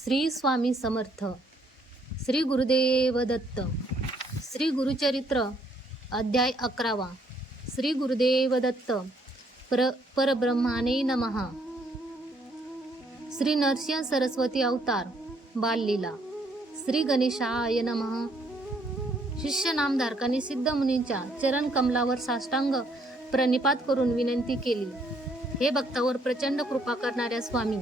श्री स्वामी समर्थ. श्री गुरुदेव दत्त. श्री गुरुचरित्र अध्याय 11. श्री गुरुदेव दत्त. परब्रह्माने नमः. श्री नरसिंह सरस्वती अवतार बाललीला. श्री गणेशाय नमः. शिष्य नामधारकांनी सिद्ध मुनींच्या चरण कमलावर साष्टांग प्रणिपात करून विनंती केली. हे भक्तावर प्रचंड कृपा करणाऱ्या स्वामी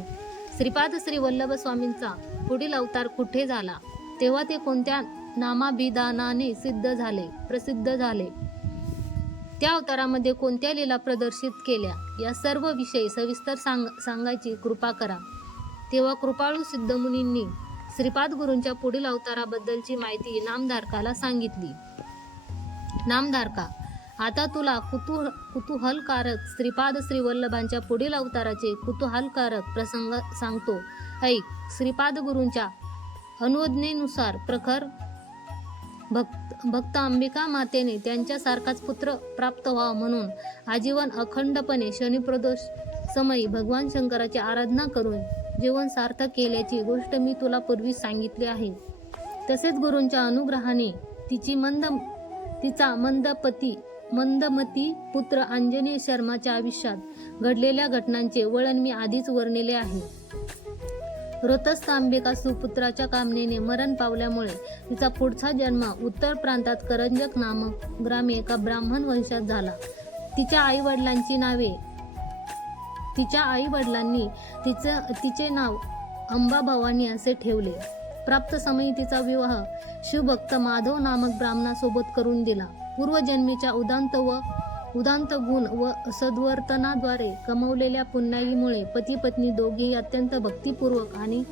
श्रीपाद श्री वल्लभ स्वामींचा पुढील अवतार कुठे झाला, तेव्हा ते कोणत्या नामाभिधानाने प्रसिद्ध झाले, त्या अवतारामध्ये कोणत्या लीला प्रदर्शित केल्या, या सर्व विषयी सविस्तर सांगायची कृपा करा. तेव्हा कृपाळू सिद्ध मुनींनी श्रीपाद गुरूंच्या पुढील अवताराबद्दलची माहिती नामधारकाला सांगितली. नामधारका, आता तुला कुतूहलकारक श्रीपाद श्री वल्लभांच्या पुढील अवताराचे कुतूहलकारक प्रसंग सांगतो, ऐक. श्रीपाद गुरूंच्या अनुज्ञेनुसार प्रखर भक्त अंबिका मातेने त्यांच्यासारखाच पुत्र प्राप्त व्हावा म्हणून आजीवन अखंडपणे शनिप्रदोष समयी भगवान शंकराची आराधना करून जीवन सार्थक केल्याची गोष्ट मी तुला पूर्वी सांगितली आहे. तसेच गुरूंच्या अनुग्रहाने तिचा मंदमती पुत्र अंजनी शर्माच्या आयुष्यात घडलेल्या घटनांचे वर्णन मी आधीच वर्णिले आहे. रोतस्थ अंबिका सुपुत्राच्या कामनेने मरण पावल्यामुळे तिचा पुढचा जन्म उत्तर प्रांतात करंजक नामक ग्रामी एका ब्राह्मण वंशात झाला. तिच्या आईवडिलांनी तिचे नाव अंबा भवानी असे ठेवले. प्राप्त समयी तिचा विवाह शिवभक्त माधव नामक ब्राह्मणासोबत करून दिला. पूर्वजन्मीच्या उदांत गुण व सद्वर्तनाद्वारे कमवलेल्या पुण्याईमुळे पती पत्नी दोघेही अत्यंत भक्तिपूर्वक आणि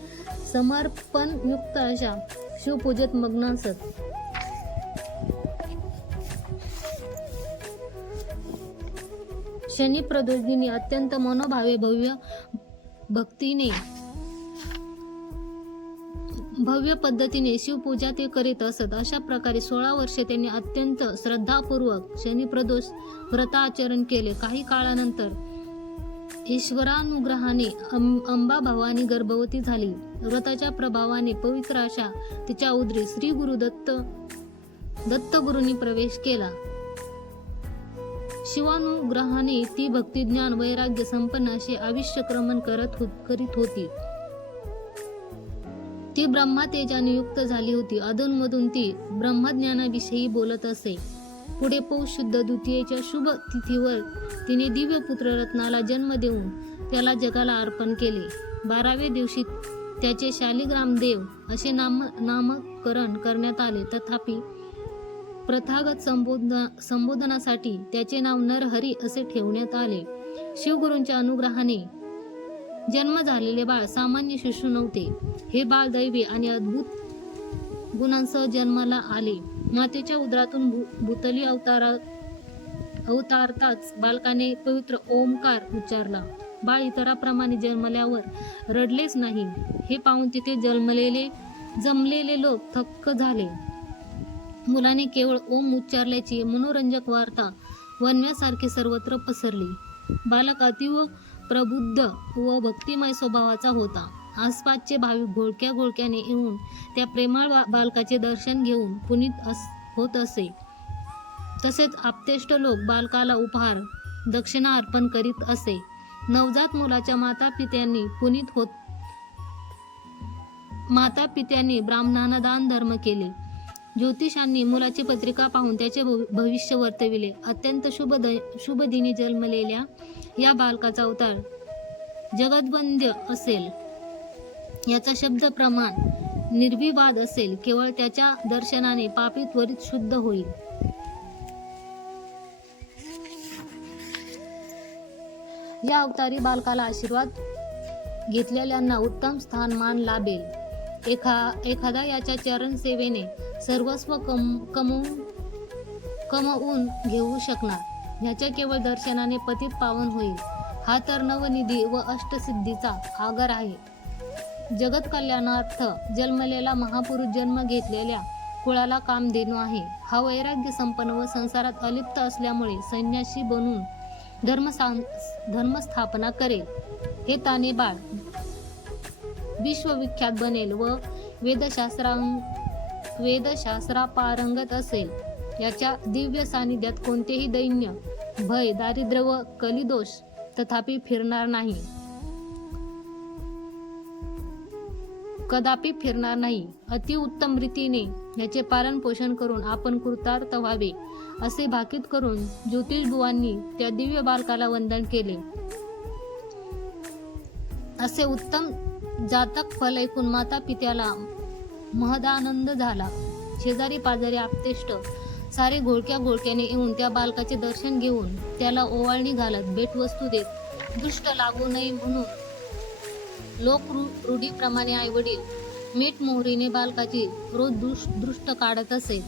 समर्पणयुक्त अशा शिवपूजेत मग्न असत. शनी प्रदोषिनी अत्यंत मनोभावे भव्य पद्धतीने शिवपूजा ते करीत असत. अशा प्रकारे 16 वर्षे त्यांनी अत्यंत श्रद्धापूर्वक शनिप्रदोष व्रताचरण केले. काही काळानंतर ईश्वरानुग्रहाने अंबा भवानी गर्भवती झाली. व्रताच्या प्रभावाने पवित्र अशा तिच्या उदरी श्री गुरु दत्तगुरूंनी प्रवेश केला. शिवानुग्रहाने ती भक्तिज्ञान वैराग्य संपन्न असे आयुष्य क्रमण करीत होती. ती ब्रह्मतेजाने युक्त झाली होती. अधूनमधून ती ब्रह्मज्ञानाविषयी बोलत असे. पुढे पौष शुद्ध द्वितीयेच्या शुभ तिथीवर तिने दिव्य पुत्ररत्नाला जन्म देऊन त्याला जगाला अर्पण केले. 12व्या दिवशी त्याचे शालिग्रामदेव असे नामकरण करण्यात आले. तथापि प्रथागत संबोधनासाठी त्याचे नाव नरहरी असे ठेवण्यात आले. शिवगुरूंच्या अनुग्रहाने जन्म झालेले बाळ सामान्य शिशु नव्हते. हे बाळ दैवी आणि अद्भुत गुणांसह जन्माला आले. मातेच्या उदरातून भूतली अवतारताच बालकाने पवित्र ओंकार उच्चारला. बाळ इतराप्रमाणे जन्मल्यावर रडलेच नाही. हे पाहून तिथे जमलेले लोक थक्क झाले. मुलाने केवळ ओम उच्चारल्याची मनोरंजक वार्ता वनव्यासारखी सर्वत्र पसरली. बालक अतीव प्रबुद्ध व भक्तिमय स्वभावाचा होता. आसपासचे भाविक घोळक्याने येऊन त्या प्रेमळ बालकाचे दर्शन घेऊन पुनीत होत असे. तसेच आप्तेष्ट लोक बालकाला उपहार दक्षिणा अर्पण करीत असे. नवजात मुलाच्या मातापित्यांनी ब्राह्मणांना दान धर्म केले. ज्योतिषांनी मुलाची पत्रिका पाहून त्याचे भविष्य वर्तविले. अत्यंत शुभ दिनी जन्मलेल्या या बालकाचा अवतार जगद्वंद्य असेल, याचा शब्द प्रमाण निर्विवाद असेल. केवळ त्याच्या दर्शनाने पापी त्वरित शुद्ध होईल. या अवतारी बालकाला आशीर्वाद घेतलेल्यांना उत्तम स्थानमान लाभेल. एखादा याच्या चरण सेवेने सर्वस्व कमवून घेऊ शकणार. ह्याच्या केवळ दर्शनाने पतित पावन होईल. हा तर नवनिधी व अष्टसिद्धीचा आगर आहे. जगत कल्याणार्थ जन्मलेला महापुरुष जन्म घेतलेल्या कुळाला कामधेनू आहे. हा वैराग्य संपन्न व संसारात अलिप्त असल्यामुळे संन्यासी बनून धर्मस्थापना करेल. हे ताने बाळ विश्वविख्यात बनेल व वेदशास्त्रापारंगत असेल. याच्या दिव्य सानिध्यात कोणतेही दैन्य, भय, दारिद्र्य व कलिदोष तथापि फिरणार नाही, कदापि फिरणार नाही. अतिउत्तम रीतीने याचे पालन पोषण करून आपण कृतार्थ व्हावे असे भाकीत करून ज्योतिषबुवांनी त्या दिव्य बालकाला वंदन केले. असे उत्तम जातक फल ऐकून माता पित्याला महदानंद झाला. शेजारी पाजारी आप्तेष्ट सारे घोळक्याने येऊन त्या बालकाचे दर्शन घेऊन त्याला ओवाळणी घालत भेटवस्तू देत दुष्ट लागू नये म्हणून लोक रूढीप्रमाणे आईवडील मीठ मोहरीने बालकाची रोज दृष्ट काढत असे.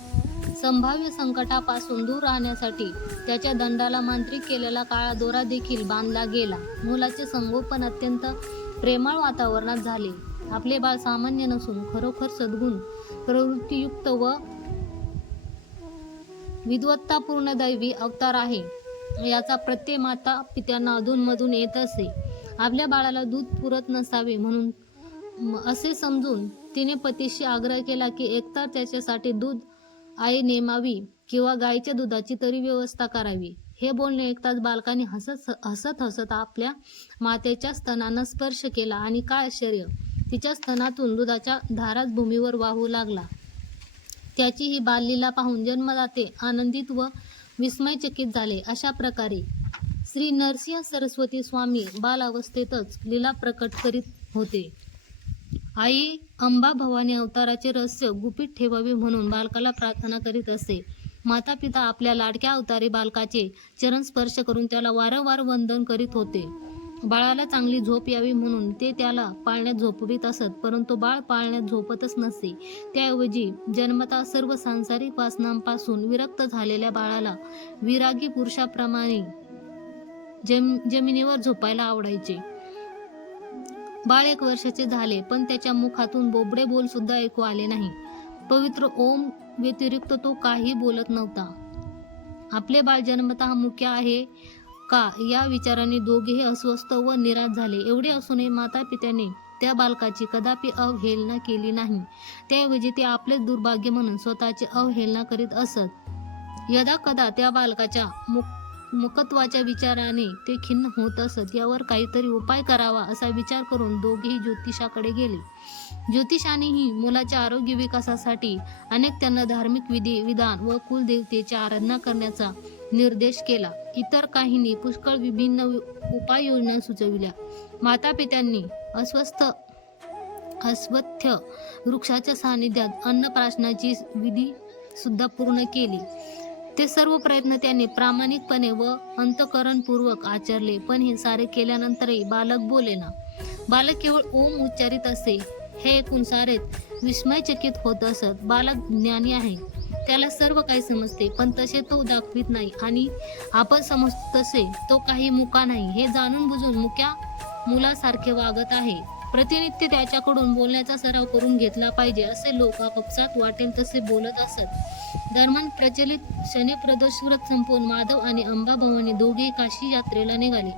संभाव्य संकटापासून दूर राहण्यासाठी त्याच्या दंडाला मांत्रिक केलेला काळा दोरा देखील बांधला गेला. मुलाचे संगोपन अत्यंत प्रेमळ वातावरणात झाले. आपले बाळ सामान्य नसून खरोखर सद्गुण प्रवृत्तीयुक्त व विद्वत्तापूर्ण दैवी अवतार आहे याचा प्रत्यय माता पित्यांना अधूनमधून येत असे. आपल्या बाळाला दूध पुरत नसावे म्हणून असे समजून तिने पतीशी आग्रह केला की एकतर त्याच्यासाठी दूध आई नेमावी किंवा गायीच्या दुधाची तरी व्यवस्था करावी. हे बोलणे ऐकताच बालकाने हसत आपल्या मातेच्या स्तनांना स्पर्श केला आणि काय आश्चर्य, तिच्या स्तनातून दुधाच्या धाराच भूमीवर वाहू लागला. त्याची ही बाललीला पाहून जन्मदाते आनंदित व विस्मयचकित झाले. अशा प्रकारे श्री नरसिंह सरस्वती स्वामी बालावस्थेतच लीला प्रकट करीत होते. आई अंबा भवानी अवताराचे रहस्य गुपित ठेवावे म्हणून बालकाला प्रार्थना करीत असे. माता पिता आपल्या लाडक्या अवतारी बालकाचे चरण स्पर्श करून त्याला वारंवार वंदन करीत होते. बाळाला चांगली झोप यावी म्हणून ते त्याला पाळण्यात झोपवित असत, परंतु बाळ पाळण्यात झोपतच नसे. त्याऐवजी जन्मतः सर्व सांसारिक वासनांपासून विरक्त झालेल्या बाळाला विरागी पुरुषाप्रमाणे जमिनीवर झोपायला आवडायचे. बाळ 1 वर्षाचे झाले, पण त्याच्या मुखातून बोबडे बोल सुद्धा ऐकू आले नाही. पवित्र ओम व्यतिरिक्त तो काही बोलत नव्हता. आपले बाळ जन्मतः मुक्य आहे का या विचाराने दोघेही अस्वस्थ व निराश झाले. एवढे असूनही माता पित्याने त्या बालकाची कदापि अवहेलना केली नाही. त्याऐवजी ते आपलेच दुर्भाग्य म्हणून स्वतःची अवहेलना करीत असत. यदा कदा त्या बालकाच्या मुकत्वाच्या विचाराने ते खिन्न होत असत. यावर काहीतरी उपाय करावा असा विचार करून दोघेही ज्योतिषाकडे गेले. ज्योतिषानेही मुलाच्या आरोग्य विकासासाठी अनेक त्यांना धार्मिक विधी विधान व कुलदेवतेची आराधना करण्याचा निर्देश केला. इतर काहींनी पुष्कळ विभिन्न उपाययोजना सुचविल्या. माता पित्यांनी अस्वत्थ वृक्षाच्या सानिध्यात अन्नप्राशनाची विधी सुद्धा पूर्ण केली. ते सर्व प्रयत्न त्यांनी प्रामाणिकपणे व अंतःकरणपूर्वक आचरले, पण हे सारे केल्यानंतरही बालक बोलेना. बालक केवळ ओम उच्चारित असे. हे ऐकून सारेच विस्मयचकित होत असत. बालक ज्ञानी आहे, त्याला सर्व काही समजते, पण तसे तो दाखवित नाही आणि आपण समजतो तसे तो काही मुका नाही हे जाणून बुजून मुक्या मुलासारखे वागत आहे. प्रतिनित्य त्याच्याकडून बोलण्याचा सराव करून घेतला पाहिजे असे लोक आपापसात वाटेल तसे बोलत असत. दरम्यान प्रचलित शनी प्रदोष व्रत संपवून माधव आणि अंबा भवानी दोघेही काशी यात्रेला निघाले.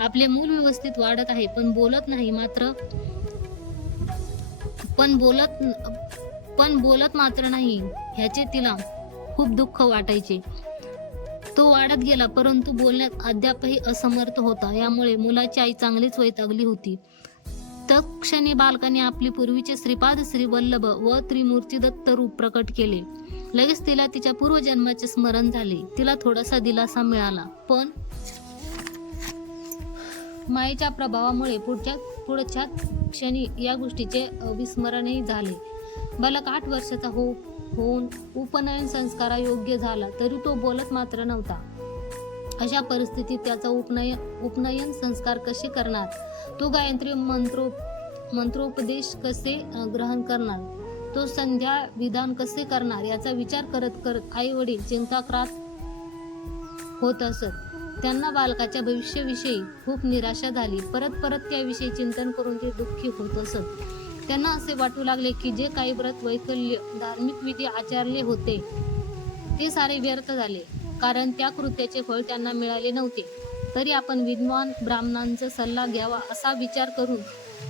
आपले मूल व्यवस्थित वाढत आहे, पण बोलत मात्र नाही ह्याचे तिला खूप दुःख वाटायचे. तो वाढत गेला, परंतु बोलण्यात अद्यापही असमर्थ होता. यामुळे मुलाची आई चांगलीच वैतागली होती. तत्क्षणी बालकाने आपले पूर्वीचे श्रीपाद श्री वल्लभ व त्रिमूर्ती दत्त रूप प्रकट केले. लगेच तिला तिच्या पूर्वजन्माचे स्मरण झाले. तिला थोडासा दिलासा मिळाला, पण मायेच्या प्रभावामुळे पुढच्या क्षणी या गोष्टीचे विस्मरणही झाले. बालक 8 वर्षाचा होऊन उपनयन संस्कारायोग्य झाला, तरी तो बोलत मात्र नव्हता. अशा परिस्थितीत त्याचा उपनयन संस्कार कसे करणार? तो गायत्री मंत्रोपदेश कसे ग्रहण करणार? तो संध्या विधान कसे करणार? याचा विचार करत करत आई वडील चिंताक्रांत होत असत. त्यांना बालकाच्या भविष्याविषयी खूप निराशा झाली. परत त्याविषयी चिंतन करून ते दुःखी होत असत. त्यांना असे वाटू लागले की जे काही व्रत वैकल्य धार्मिक विधी आचरले होते ते सारे व्यर्थ झाले, कारण त्या कृत्याचे फळ त्यांना मिळाले नव्हते. तरी आपण विद्वान ब्राह्मणांचा सल्ला घ्यावा असा विचार करून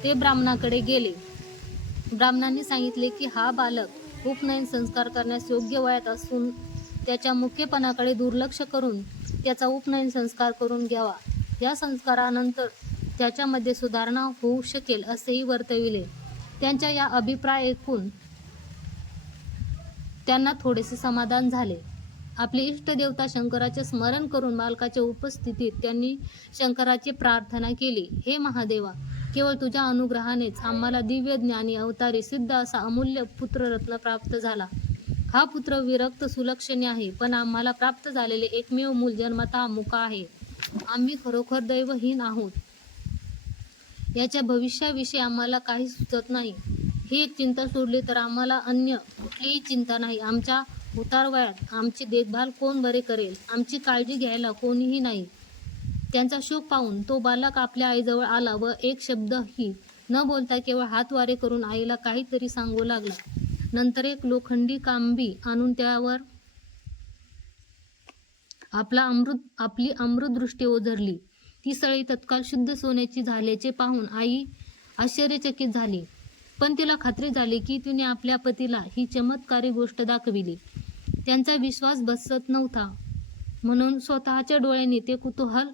ते ब्राह्मणाकडे गेले. ब्राह्मणांनी सांगितले की हा बालक उपनयन संस्कार करण्यास योग्य वयात असून त्याच्या मुख्यपणाकडे दुर्लक्ष करून त्याचा उपनयन संस्कार करून घ्यावा. या संस्कारानंतर त्याच्यामध्ये सुधारणा होऊ शकेल असेही वर्तविले. त्यांच्या या अभिप्राय ऐकून त्यांना थोडेसे समाधान झाले. आपली इष्टदेवता शंकराचे स्मरण करून बालकाच्या उपस्थितीत त्यांनी शंकराची प्रार्थना केली. हे महादेवा, केवळ तुझ्या अनुग्रहानेच आम्हाला दिव्य ज्ञानी अवतारी सिद्ध असा अमूल्य पुत्ररत्न प्राप्त झाला. हा पुत्र विरक्त सुलक्षणी आहे, पण आम्हाला प्राप्त झालेले एकमेव मूल जन्मतः मुका आहे. आम्ही खरोखर दैवहीन आहोत. याच्या भविष्याविषयी आम्हाला काही सुचत नाही. ही एक चिंता सोडली तर आम्हाला अन्य कुठलीही चिंता नाही. आमच्या उतार वयात आमची देखभाल कोण बरे करेल? आमची काळजी घ्यायला कोणीही नाही. त्यांचा शोक पाहून तो बालक आपल्या आईजवळ आला व एक शब्दही न बोलता केवळ हातवारे करून आईला काहीतरी सांगू लागला. नंतर एक लोखंडी कांबी आणून त्यावर आपली अमृतदृष्टी ओझरली. ती सळई तत्काळ शुद्ध सोन्याची झाल्याचे पाहून आई आश्चर्यचकित झाली. पण तिला खात्री झाली की तिने आपल्या पतीला ही चमत्कारी गोष्ट दाखविली. त्यांचा विश्वास बसत नव्हता, म्हणून स्वतःच्या डोळ्यांनी ते कुतूहल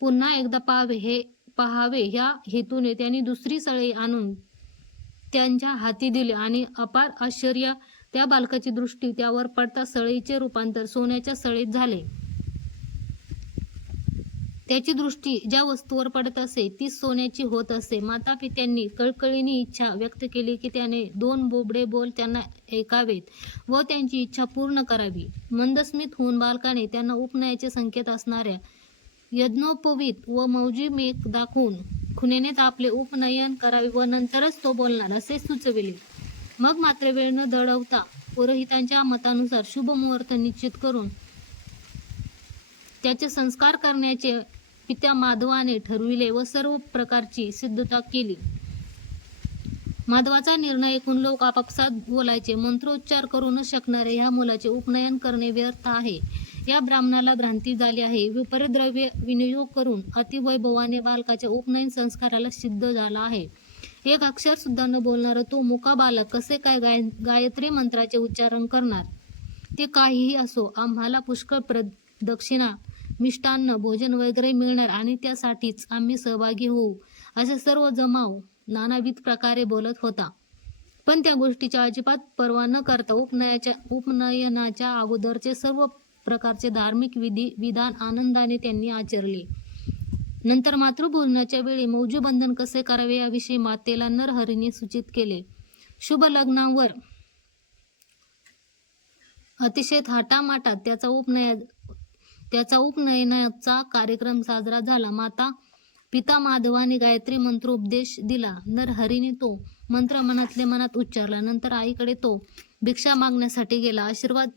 पुन्हा एकदा पहावे ह्या हेतूने त्यांनी दुसरी सळई आणून त्यांच्या हाती दिली आणि अपार आश्चर्य, त्या बालकाची दृष्टी त्यावर पडता सळईचे रूपांतर सोन्याच्या सळईत झाले. त्याची दृष्टी ज्या वस्तूवर पडत असे ती सोन्याची होत असे. माता पित्यांनी कळकळीने इच्छा व्यक्त केली की त्याने 2 बोबडे बोल त्यांना ऐकावेत व त्यांची इच्छा पूर्ण करावी. मंदस्मित होऊन बालकाने त्यांना उपनयाचे संकेत असणाऱ्या यज्ञोपवीत व मौजी मेघ दाखवून खुणेनेच आपले उपनयन करावे व नंतरच तो बोलणार असे सुचविले. मग मात्र वेळ न दळवता पुरोहितांच्या मतानुसार शुभ मुहूर्त निश्चित करून त्याचे संस्कार करण्याचे पित्या माधवाने ठरविले व सर्व प्रकारची सिद्धता केली. माधवाचा निर्णय ऐकून लोक आपापसात बोलायचे. मंत्रोच्चार करू न शकणारे ह्या मुलाचे उपनयन करणे व्यर्थ आहे. या ब्राह्मणाला भ्रांती झाली आहे. विपरीत द्रव्य विनियोग करून अतिवैभवाने बालकाच्या उपनयन संस्काराला सिद्ध झाला आहे. एक अक्षर सुद्धा न बोलणारा तो मुका बालक कसे काय गायत्री मंत्राचे उच्चारण करणार? ते काहीही असो, आम्हाला पुष्कळ प्रदक्षिणा, मिष्टान्न, भोजन वगैरे मिळणार आणि त्यासाठीच आम्ही सहभागी होऊ, असे सर्व जमाव नानाविध प्रकारे बोलत होता. पण त्या गोष्टीची अजिबात पर्वा न करता उपनयनाच्या अगोदरचे सर्व प्रकारचे धार्मिक विधान आनंदाने त्यांनी आचरले. नंतर मातृभोजनाच्या वेळी मौजूबंधन कसे करावे याविषयी मातेला नरहरीने सूचित केले. शुभ लग्नावर अतिशय थाटामाटात त्याचा उपनयनाचा कार्यक्रम साजरा झाला. पिता माधवाने गायत्री मंत्रोपदेश दिला. नरहरीने तो मंत्र मनातल्या मनात उच्चारला. नंतर आईकडे तो भिक्षा मागण्यासाठी गेला. आशीर्वाद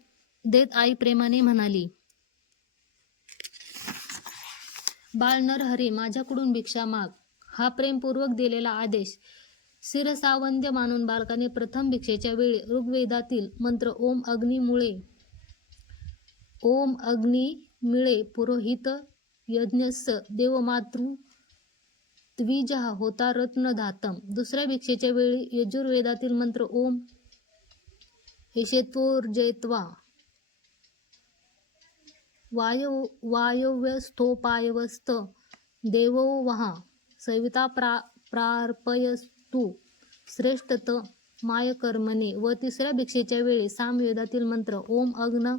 देत आई प्रेमाने म्हणाली, बाळ नरहरी, माझ्याकडून भिक्षा माग. हा प्रेमपूर्वक दिलेला आदेश शिरसावंद्य मानून बालकाने प्रथम भिक्षेच्या वेळी ऋग्वेदातील मंत्र ओम अग्नी मिळे पुरोहित यज्ञस्य देवमातृ द्विजः होता रत्नधातम. दुसऱ्या भिक्षेच्या वेळी यजुर्वेदातील मंत्र ओम हिषेत्वोर्जयत्वा वायव्यस्थोपायवस्थ देवो वहा सविता प्रार्पयस्तु श्रेष्ठत मायकर्मणे. व तिसऱ्या भिक्षेच्या वेळी सामवेदातील मंत्र ओम अग्न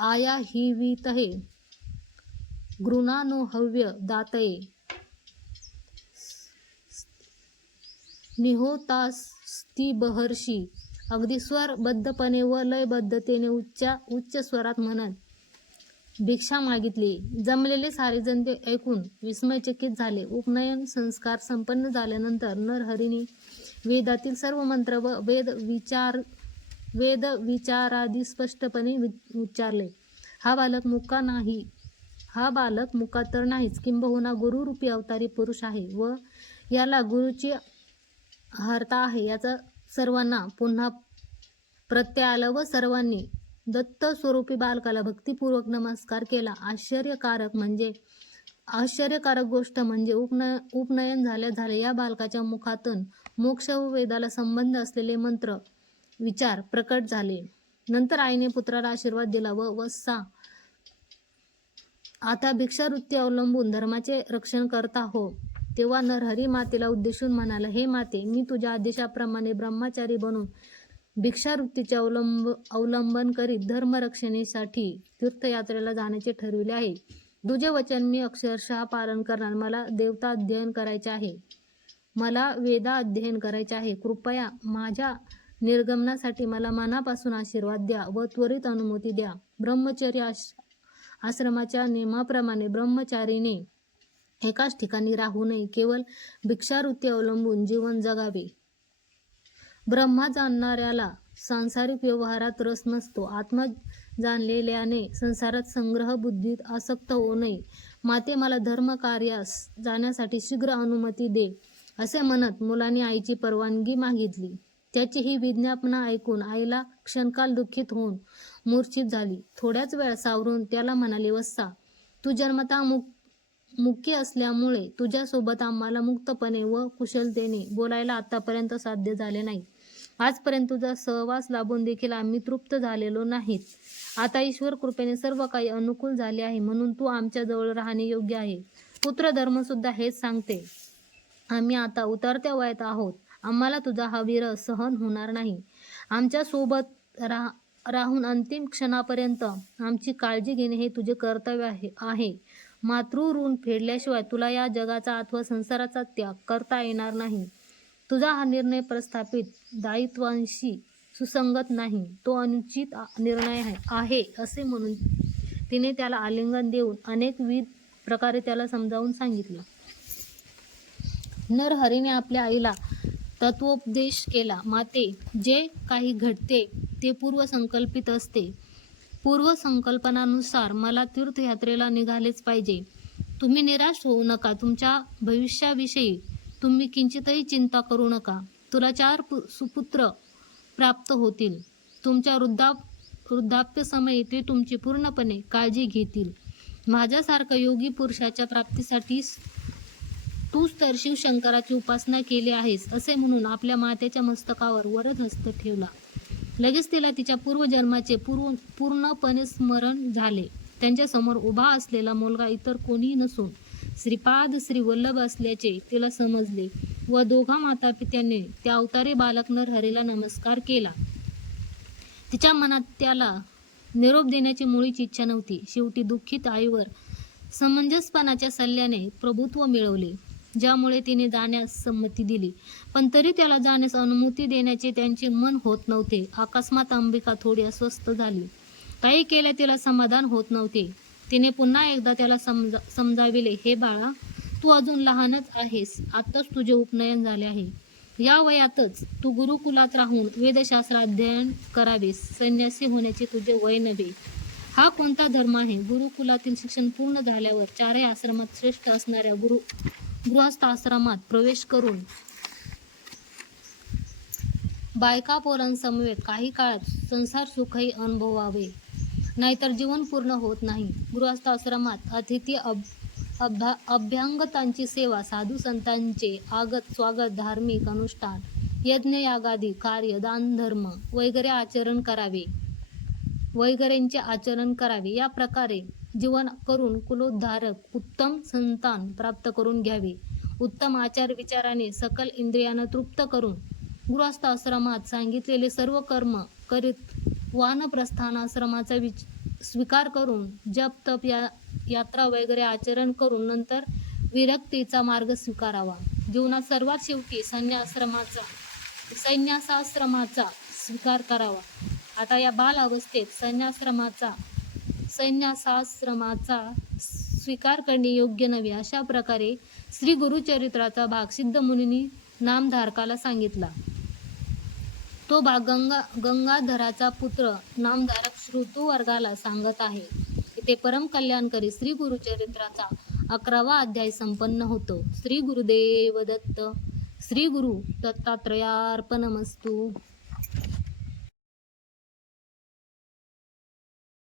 आयाहिवितहे गृणानो हव्य दातये निहोतास्तिबहर्षी. अगदी स्वरबद्धपणे व लयबद्धतेने उच्च स्वरात म्हणत भिक्षा मागितली. जमलेले सारेजण ते ऐकून विस्मयचकित झाले. उपनयन संस्कार संपन्न झाल्यानंतर नरहरीने वेदातील सर्व मंत्र व वेद विचारादी स्पष्टपणे उच्चारले. हा बालक मुका तर नाहीच, किंबहुना गुरुरूपी अवतारी पुरुष आहे व याला गुरुची हरता आहे याचा सर्वांना पुन्हा प्रत्यय आला व सर्वांनी दत्त स्वरूपी बालकाला भक्तिपूर्वक नमस्कार केला. आश्चर्यकारक म्हणजे आश्चर्यकारक गोष्ट म्हणजे उपनयन झाल्या या बालकाच्या मुखातून मोक्ष व वेदाला संबंध असलेले मंत्र विचार प्रकट झाले. नंतर आईने पुत्राला आशीर्वाद दिला व वत्सा, आता भिक्षावृत्ती अवलंबून धर्माचे रक्षण करता हो. तेव्हा नरहरी मातेला उद्देशून म्हणाला, हे माते, मी तुझ्या आदेशाप्रमाणे ब्रह्मचारी बनून भिक्षावृत्तीचे अवलंबन करीत धर्मरक्षणेसाठी तीर्थयात्रेला जाण्याचे ठरविले आहे. तुझे वचन मी अक्षरशः पालन करणार. मला देवता अध्ययन करायचे आहे, मला वेदा अध्ययन करायचे आहे. कृपया माझ्या निर्गमनासाठी मला मनापासून आशीर्वाद द्या व त्वरित अनुमती द्या. ब्रह्मचर्य आश्रमाच्या नियमाप्रमाणे ब्रह्मचारीने एकाच ठिकाणी राहू नये, केवळ भिक्षावृत्ती अवलंबून जीवन जगावे. ब्रह्मा जाणणाऱ्याला सांसारिक व्यवहारात रस नसतो. आत्मा जाणलेल्याने संसारात संग्रह बुद्धीत आसक्त होऊ नये. माते, मला धर्म कार्यास जाण्यासाठी शीघ्र अनुमती दे. असे म्हणत मुलाने आईची परवानगी मागितली. त्याची ही विज्ञापना ऐकून आईला क्षणकाल दुःखित होऊन मूर्छित झाली. थोड्याच वेळ सावरून त्याला म्हणाले, वत्सा, तू जन्मतः मुकी असल्यामुळे तुझ्यासोबत आम्हाला मुक्तपणे व कुशलतेने बोलायला आतापर्यंत साध्य झाले नाही. आजपर्यंत तुझा सहवास लाभून देखील आम्ही तृप्त झालेलो नाहीत. आता ईश्वर कृपेने सर्व काही अनुकूल झाले आहे, म्हणून तू आमच्या जवळ राहणे योग्य आहे. पुत्रधर्म सुद्धा हेच सांगते. आम्ही आता उतरत्या वयात आहोत. आम्हाला तुझा हा विरह सहन होणार नाही. आमच्या सोबत राहून अंतिम क्षणापर्यंत आमची काळजी घेणे हे तुझे कर्तव्य आहे. मातृऋण फेडल्याशिवाय तुला या जगाचा अथवा संसाराचा त्याग करता येणार नाही. तुझा हा निर्णय प्रस्थापित दायित्वांशी सुसंगत नाही, तो अनुचित निर्णय आहे. असे म्हणून तिने त्याला आलिंगन देऊन अनेकविध प्रकारे त्याला समजावून सांगितले. नरहरीने आपल्या आईला तत्वोपदेश केला. माते, जे काही घडते ते पूर्वसंकल्पित असते. पूर्वसंकल्पनानुसार मला तीर्थयात्रेला निघालेच पाहिजे. तुम्ही निराश होऊ नका. तुमच्या भविष्याविषयी तुम्ही किंचितही चिंता करू नका. तुला 4 सुपुत्र प्राप्त होतील. तुमच्या वृद्धाप्य समयी ते तुमची पूर्णपणे काळजी घेतील. माझ्यासारखा योगी पुरुषाच्या प्राप्तीसाठी तूच तर शिवशंकराची उपासना केली आहेस. असे म्हणून आपल्या मातेच्या मस्तकावर वरद हस्त ठेवला. लगेच तिला तिच्या पूर्वजन्माचे पूर्णपणे स्मरण झाले. त्यांच्यासमोर उभा असलेला मुलगा इतर कोणी नसून श्रीपाद श्री वल्लभ असल्याचे तिला समजले व दोघा मातापित्यांनी त्या अवतारी बालक नरहरीला नमस्कार केला. तिच्या मनात त्याला निरोप देण्याची मुळीच इच्छा नव्हती. शेवटी दुःखित आईवर समंजसपणाच्या सल्ल्याने प्रभुत्व मिळवले, ज्यामुळे तिने जाण्यास संमती दिली. पण तरी त्याला जाण्यास अनुमती देण्याचे त्यांचे मन होत नव्हते. अकस्मात अंबिका थोडी अस्वस्थ झाली. काही केले तिला समाधान होत नव्हते. तिने पुन्हा एकदा त्याला समजाविले, हे बाळा, तू अजून लहानच आहेस. आत्ताच तुझे उपनयन झाले आहे. या वयातच तू गुरुकुलात राहून वेदशास्त्र अध्ययन करावेस. संन्यासी होण्याचे तुझे वय नव्हे. हा कोणता धर्म आहे? गुरुकुलातील शिक्षण पूर्ण झाल्यावर 4 आश्रमात श्रेष्ठ असणाऱ्या गृहस्थ आश्रमात प्रवेश करून बायका पोरांसमवेत काही काळ संसार सुखही अनुभवावे, नाहीतर जीवन पूर्ण होत नाही. गृहस्थ आश्रमात अतिथी अभ्यांगतांची सेवा, साधू संतांचे आगत स्वागत, धार्मिक अनुष्ठान, यज्ञ यागादी कार्य, दान धर्म वगैरेंचे आचरण करावे. या प्रकारे जीवन करून कुलोद्धारक उत्तम संतान प्राप्त करून घ्यावे. उत्तम आचार विचाराने सकल इंद्रियांना तृप्त करून गृहस्थ आश्रमात सांगितलेले सर्व कर्म करीत वानप्रस्थानाश्रमाचा स्वीकार करून जप तप यात्रा वगैरे आचरण करून नंतर विरक्तीचा मार्ग स्वीकारावा. जीवनात सर्वात शेवटी संन्यासाश्रमाचा स्वीकार करावा. आता या बाल अवस्थेत संन्यासाश्रमाचा स्वीकार करणे योग्य नव्हे. अशा प्रकारे श्री गुरुचरित्राचा भाग सिद्ध मुनींनी नामधारकाला सांगितला. तो भाग गंगाधराचा पुत्र नामधारक श्रुतू वर्गाला सांगत आहे. इथे परम कल्याणकारी श्री गुरुचरित्राचा 11वा अध्याय संपन्न होतो. श्री गुरुदेव दत्त. श्री गुरु दत्तात्रयार्पणमस्तु.